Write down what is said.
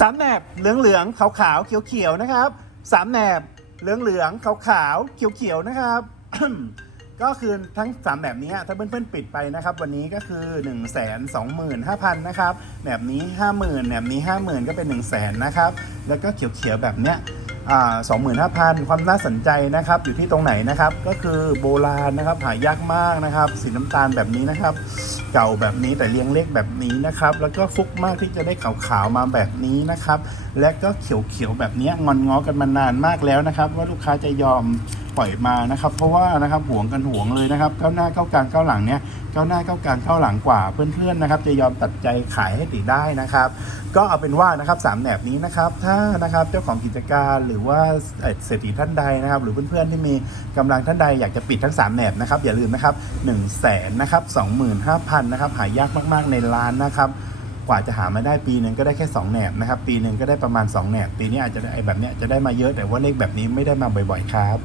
สามแหนบเหลืองเหลืองขาวขาวเขียวเขียวๆนะครับสามแหนบเหลืองเหลืองขาวขาวเขียวเขียวๆนะครับ ก็คือทั้งสามแบบนี้ถ้าเพื่อนๆปิดไปนะครับ วันนี้ก็คือ 1 2 5 0 0 0นะครับแบบนี้ 50,000แบบนี้ 50,000 ก็เป็น 1 0 0 0 0 0นะครับแล้วก็เขียวๆแบบเนี้ย 25,000 ความน่าสนใจนะครับ อยู่ที่ตรงไหนนะครับ ก็คือโบราณนะครับ หายากมากนะครับ สีน้ำตาลแบบนี้นะครับ เก่าแบบนี้แต่เรียงเลขแบบนี้นะครับ แล้วก็ฟุกมากที่จะได้ขาวๆมาแบบนี้นะครับ และก็เขียวๆแบบนี้งอนง้อกันมานานมากแล้วนะครับ ว่าลูกค้าจะยอม ปล่อยมานะครับ เพราะว่านะครับห่วงกันห่วงเลยนะครับก้าวหน้าก้าวกลางก้าวหลังเนี้ยก้าวหน้าก้าวกลางก้าวหลังกว่าเพื่อนๆนะครับ จะยอมตัดใจขายให้ติได้นะครับ ก็เอาเป็นว่านะครับสามแหนบนี้นะครับ ถ้านะครับเจ้าของกิจการหรือว่าเศรษฐีท่านใดนะครับ หรือเพื่อนๆที่มีกำลังท่านใดอยากจะปิดทั้งสามแหนบนะครับอย่าลืมนะครับ1นึ่งแสนนะครับสองหมื่นห้าพันนะครับหายากมากๆในร้านนะครับกว่าจะหามาได้ปีหนึ่งก็ได้แค่2แหนบนะครับปีหนึ่งก็ได้ประมาณ2แหนบปีนี้อาจจะได้ไอ้แบบเนี้ยจะได้มาเยอะแต่ว่าเลขแบบนี้ไม่ได้มาบ่อยๆครับ